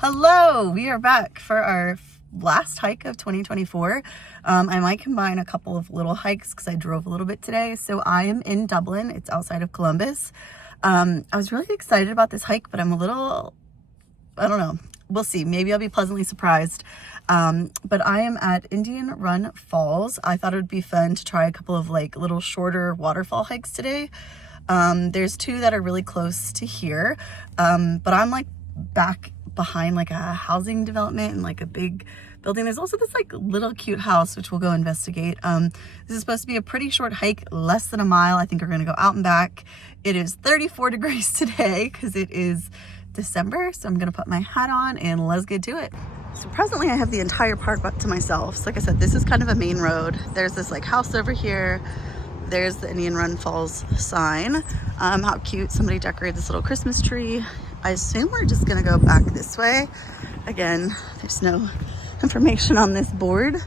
Hello, we are back for our last hike of 2024. I might combine a couple of little hikes because I drove a little bit today. So I am in Dublin. It's outside of Columbus. I was really excited about this hike, but I'm a little, I don't know. We'll see. Maybe I'll be pleasantly surprised. But I am at Indian Run Falls. I thought it would be fun to try a couple of like little shorter waterfall hikes today. There's two that are really close to here. But I'm like back behind like a housing development and like a big building. There's also this like little cute house, which we'll go investigate. This is supposed to be a pretty short hike, less than a mile. I think we're gonna go out and back. It is 34 degrees today because it is December. So I'm gonna put my hat on and let's get to it. So presently I have the entire park up to myself. So like I said, this is kind of a main road. There's this like house over here. There's the Indian Run Falls sign. How cute, somebody decorated this little Christmas tree. I assume we're just gonna go back this way. Again, there's no information on this board,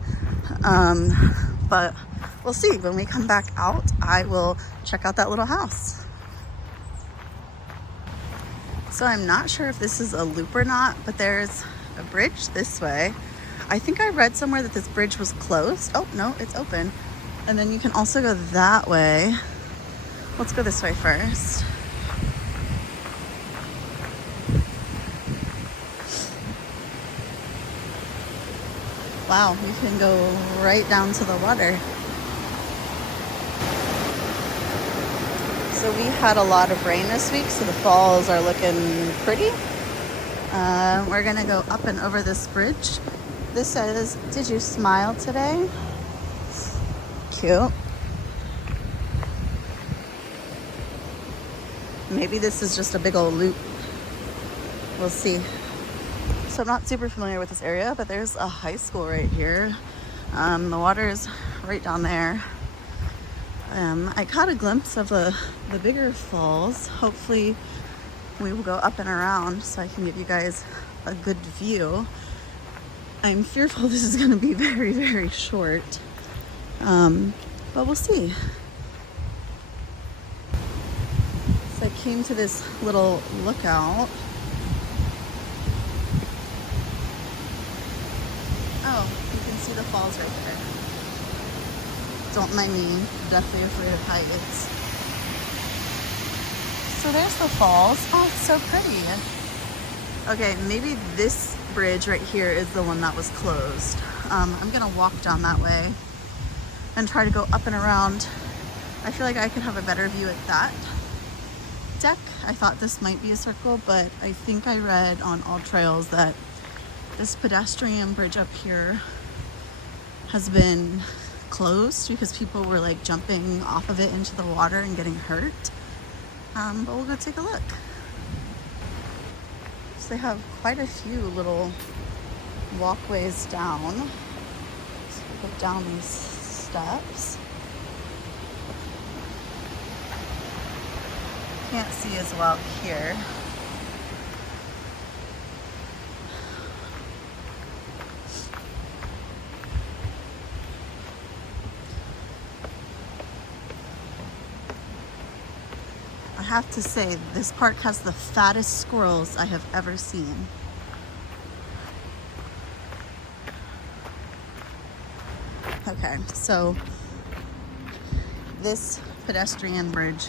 but we'll see. When we come back out, I will check out that little house. So I'm not sure if this is a loop or not, but there's a bridge this way. I think I read somewhere that this bridge was closed. Oh, no, it's open. And then you can also go that way. Let's go this way first. Wow, you can go right down to the water. So we had a lot of rain this week, so the falls are looking pretty. We're gonna go up and over this bridge. This says, "Did you smile today?" Cute. Maybe this is just a big old loop. We'll see. So I'm not super familiar with this area, but there's a high school right here. The water is right down there. I caught a glimpse of the bigger falls. Hopefully we will go up and around so I can give you guys a good view. I'm fearful this is gonna be very, very short, but we'll see. So I came to this little lookout. Oh, you can see the falls right there. Don't mind me, definitely afraid of heights. So there's the falls. Oh, it's so pretty. Okay, maybe this bridge right here is the one that was closed. I'm gonna walk down that way and try to go up and around. I feel like I could have a better view at that deck. I thought this might be a circle, but I think I read on All Trails that this pedestrian bridge up here has been closed because people were like jumping off of it into the water and getting hurt. But we'll go take a look. So they have quite a few little walkways down. So we go down these steps. Can't see as well here. I have to say, this park has the fattest squirrels I have ever seen. Okay, so this pedestrian bridge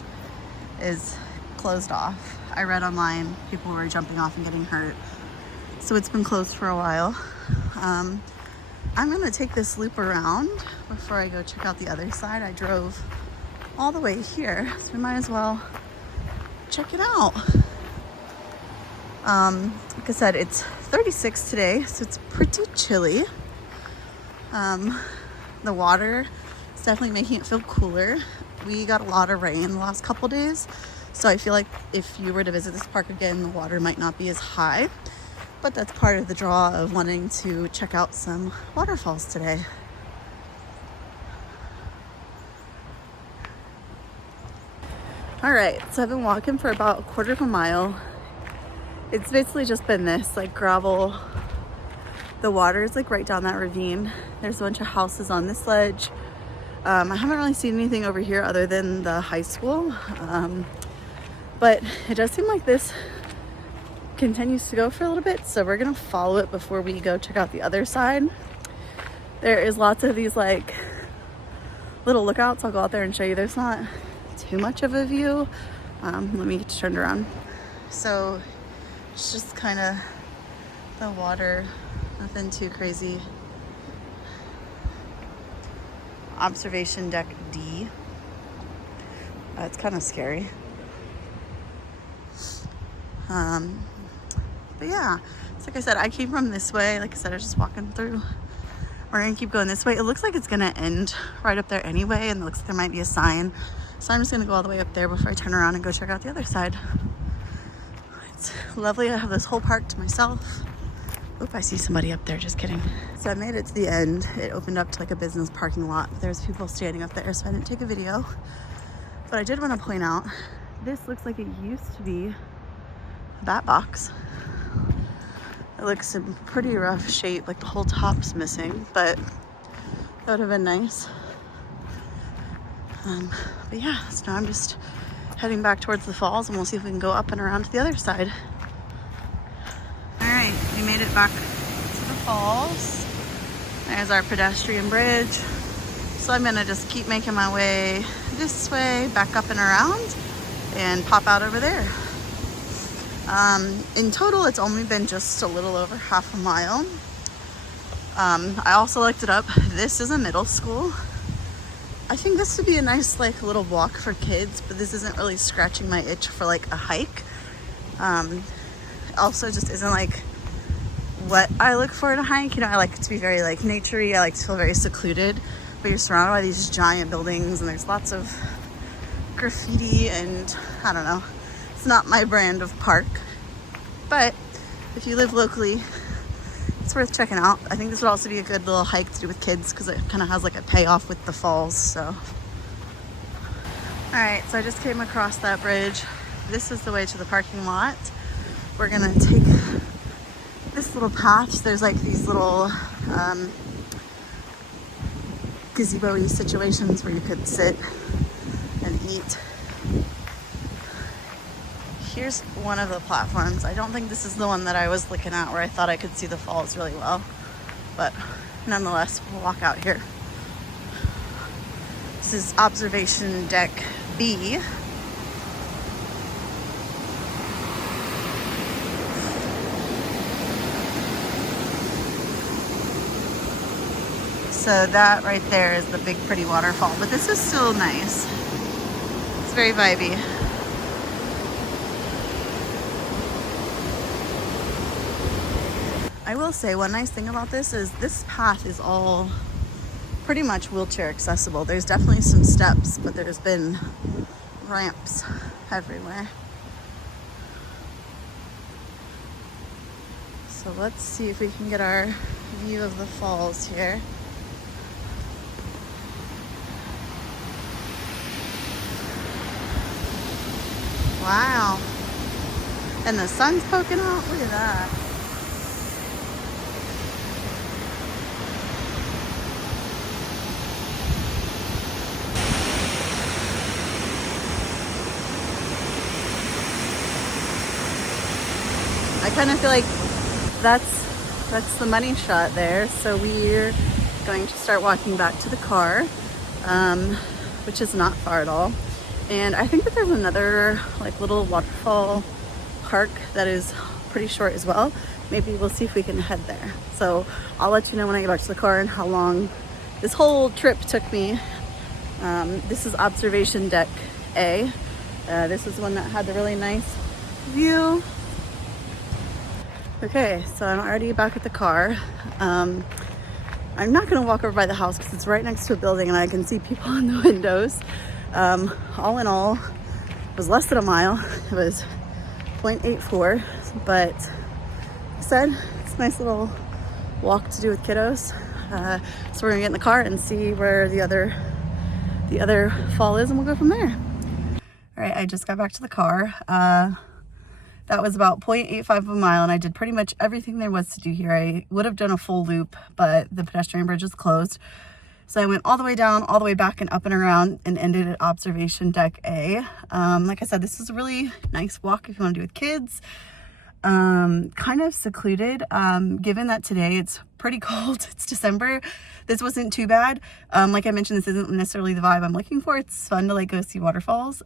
is closed off. I read online people were jumping off and getting hurt, so it's been closed for a while. I'm gonna take this loop around before I go check out the other side. I drove all the way here, so we might as well check it out. Like I said, it's 36 today, so it's pretty chilly. The water is definitely making it feel cooler. We got a lot of rain the last couple days, so I feel like if you were to visit this park again, the water might not be as high, but that's part of the draw of wanting to check out some waterfalls today. All right, so I've been walking for about a quarter of a mile. It's basically just been this like gravel. The water is like right down that ravine. There's a bunch of houses on this ledge. I haven't really seen anything over here other than the high school. But it does seem like this continues to go for a little bit, so we're gonna follow it before we go check out the other side. There is lots of these like little lookouts. I'll go out there and show you. There's not too much of a view. Let me get you turned around. So it's just kind of the water, nothing too crazy. Observation deck D. It's kind of scary. But yeah, it's like I said, I came from this way. Like I said, I was just walking through. We're gonna keep going this way. It looks like it's gonna end right up there anyway, and it looks like there might be a sign. So I'm just gonna go all the way up there before I turn around and go check out the other side. It's lovely. I have this whole park to myself. Oop, I see somebody up there, just kidding. So I made it to the end. It opened up to like a business parking lot. There's people standing up there, so I didn't take a video. But I did want to point out, this looks like it used to be a bat box. It looks in pretty rough shape, like the whole top's missing, but that would have been nice. But yeah, so now I'm just heading back towards the falls, and we'll see if we can go up and around to the other side. All right, we made it back to the falls. There's our pedestrian bridge. So I'm gonna just keep making my way this way, back up and around, and pop out over there. In total, it's only been just a little over half a mile. I also looked it up. This is a middle school. I think this would be a nice like little walk for kids, but this isn't really scratching my itch for like a hike. Also just isn't like what I look for in a hike. You know, I like it to be very like naturey. I like to feel very secluded, but you're surrounded by these giant buildings and there's lots of graffiti and I don't know. It's not my brand of park, but if you live locally, it's worth checking out. I think this would also be a good little hike to do with kids because it kind of has like a payoff with the falls. So, all right, so I just came across that bridge. This is the way to the parking lot. We're gonna take this little path. There's like these little gazebo-y situations where you could sit and eat. Here's one of the platforms. I don't think this is the one that I was looking at where I thought I could see the falls really well, but nonetheless, we'll walk out here. This is observation deck B. So that right there is the big pretty waterfall, but this is still nice. It's very vibey. I will say one nice thing about this is this path is all pretty much wheelchair accessible. There's definitely some steps, but there's been ramps everywhere. So let's see if we can get our view of the falls here. Wow. And the sun's poking out. Look at that. I kind of feel like that's the money shot there. So we're going to start walking back to the car, which is not far at all. And I think that there's another like little waterfall park that is pretty short as well. Maybe we'll see if we can head there. So I'll let you know when I get back to the car and how long this whole trip took me. This is observation deck A. This is the one that had the really nice view. Okay, so I'm already back at the car. I'm not gonna walk over by the house because it's right next to a building and I can see people in the windows. All in all, it was less than a mile. It was 0.84, but like I said, it's a nice little walk to do with kiddos. So we're gonna get in the car and see where the other fall is and we'll go from there. All right, I just got back to the car. That was about 0.85 of a mile and I did pretty much everything there was to do here. I would have done a full loop, but the pedestrian bridge is closed. So I went all the way down, all the way back and up and around and ended at observation deck A. Like I said, this is a really nice walk if you want to do with kids. kind of secluded. Given that today it's pretty cold, it's December, this wasn't too bad. Like I mentioned, this isn't necessarily the vibe I'm looking for. It's fun to like go see waterfalls.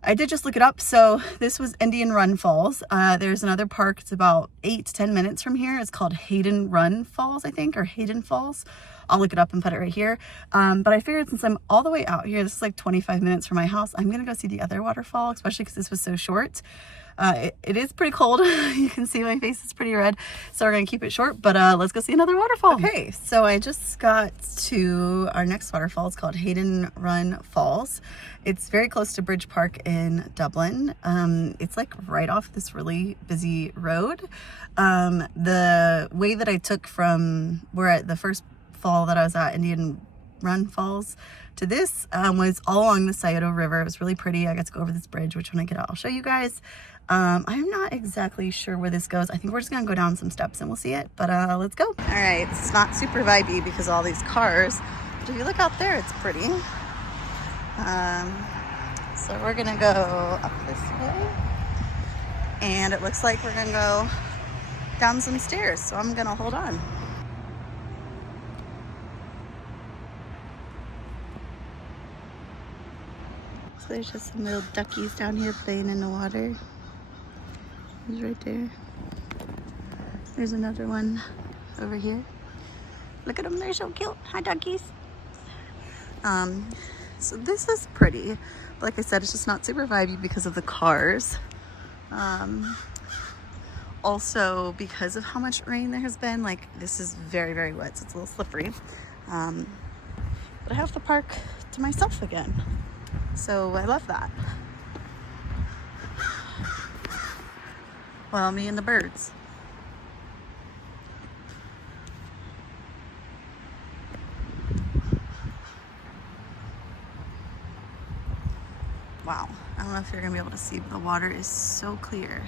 I did just look it up. So this was Indian Run Falls. There's another park. It's about 8 to 10 minutes from here. It's called Hayden Run Falls, I think, or Hayden Falls. I'll look it up and put it right here. But I figured since I'm all the way out here, this is like 25 minutes from my house, I'm gonna go see the other waterfall, especially because this was so short. It is pretty cold. You can see my face is pretty red, so we're gonna keep it short, but let's go see another waterfall. Okay, so I just got to our next waterfall. It's called Hayden Run Falls. It's very close to Bridge Park in Dublin. It's like right off this really busy road. The way that I took from where the first fall that I was at, Indian Run Falls, to this was all along the Scioto River. It was really pretty. I got to go over this bridge, which when I get out, I'll show you guys. I'm not exactly sure where this goes. I think we're just gonna go down some steps and we'll see it, but let's go. All right, it's not super vibey because of all these cars, but if you look out there, it's pretty. So we're gonna go up this way, and it looks like we're gonna go down some stairs, so I'm gonna hold on. So there's just some little duckies down here playing in the water. He's right there. There's another one over here. Look at them, they're so cute. Hi, duckies. So this is pretty. Like I said, it's just not super vibey because of the cars. Also, because of how much rain there has been, like this is very, very wet, so it's a little slippery. But I have the park to myself again, so I love that. Well, me and the birds. Wow, I don't know if you're gonna be able to see, but the water is so clear.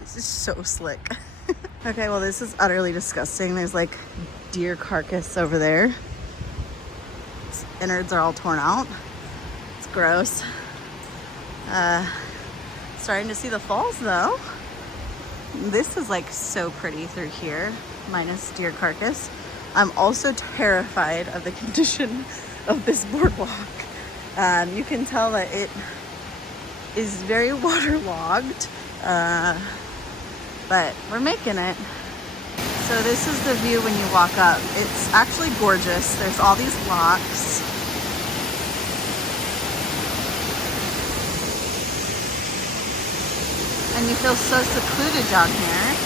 This is so slick. Okay, well this is utterly disgusting. There's like deer carcass over there. Its innards are all torn out. It's gross. Starting to see the falls though. This is like so pretty through here, minus deer carcass. I'm also terrified of the condition of this boardwalk. You can tell that it is very waterlogged, but we're making it. So this is the view when you walk up. It's actually gorgeous. There's all these locks. And you feel so secluded down here.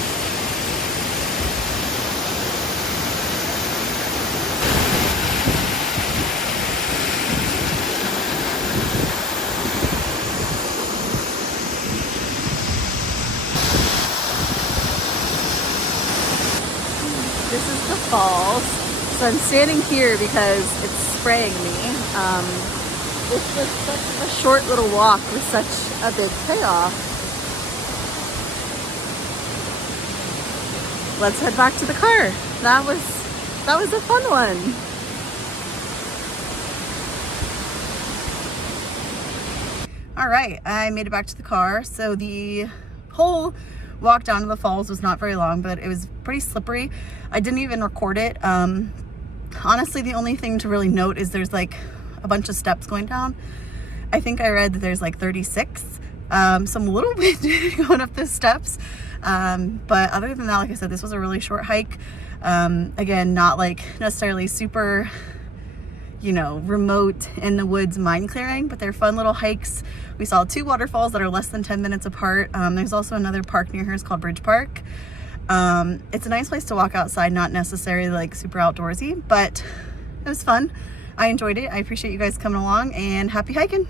This is the falls. So I'm standing here because it's spraying me. It's just such a short little walk with such a big payoff. Let's head back to the car. That was a fun one. All right, I made it back to the car. So the whole walk down to the falls was not very long, but it was pretty slippery. I didn't even record it. Honestly, the only thing to really note is there's like a bunch of steps going down. I think I read that there's like 36. So I'm a little bit going up the steps. But other than that, like I said, this was a really short hike. Again, not like necessarily super, remote in the woods mine clearing, but they're fun little hikes. We saw 2 waterfalls that are less than 10 minutes apart. There's also another park near here. It's called Bridge Park. It's a nice place to walk outside, not necessarily like super outdoorsy, but it was fun. I enjoyed it. I appreciate you guys coming along, and happy hiking.